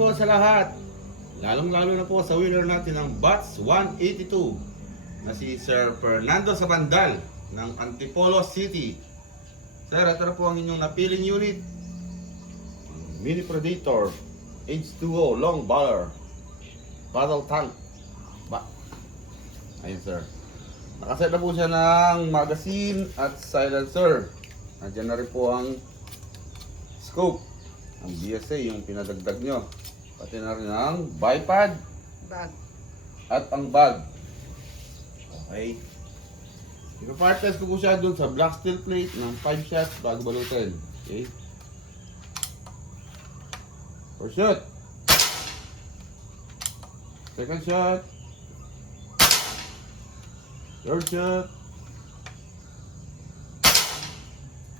po sa lahat. Lalong-lalo na po sa winner natin ng Bats 182 na si Sir Fernando Sabandal ng Antipolo City. Sir, ito na po ang inyong napiling unit. Mini Predator H2O Long Baller Battle Tank. Ayun sir. Nakaset na po siya ng magazine at silencer. Nandiyan na rin po ang scope. Ang BSA yung pinadagdag nyo. Pati na rin ang bipod Bag. at ang bag. Okay. Ipa-part test ko po siya dun sa black steel plate ng 5 shots bago balutin. Okay. First shot. Second shot. Third shot.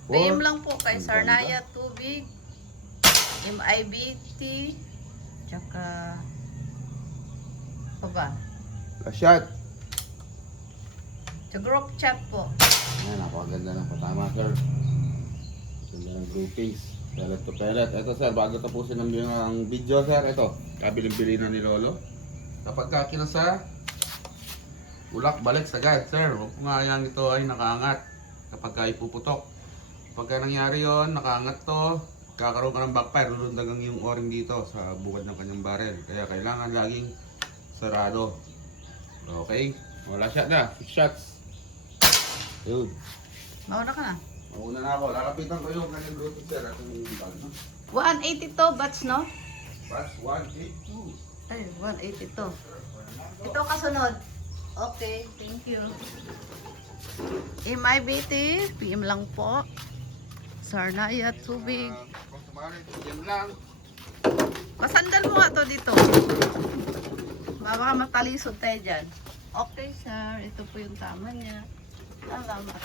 PM lang po kay Ang Sarnaya Tubig, MIBT, tsaka pa ba? Last shot. Sa group chat po. Ayan, napakaganda ng patama sir. Ganda ng groupings. Pellet to pellet. Ito sir, bago tapusin ng video sir, ito. Kabiling-bili na ni Lolo. Kapag kakina sa ulak, balik sagad sir. Huwag po nga yan ito ay nakaangat. Kapag ka ipuputok. Kapag nangyari yon, nakaangat to, kakaroon ka ng backfire, lulundagang yung o-ring dito sa bukod ng kanyang barrel. Kaya kailangan laging sarado. Okay? Wala shot na. 6 shots. Yun. Mauna ka na. Mauna na ako. Lakapitan ko yung kanyang Bluetooth sir at yung bag, no? 182 bats, no? Bats 182. Ay, 182. Ito kasunod. Okay, thank you. MIBT, PM lang po. Sarnaya Tubig. Kung sumali, yan lang. Pasandal mo nga to dito. Baka matalisod tayo dyan. Okay, sir. Ito po yung tama niya. Salamat.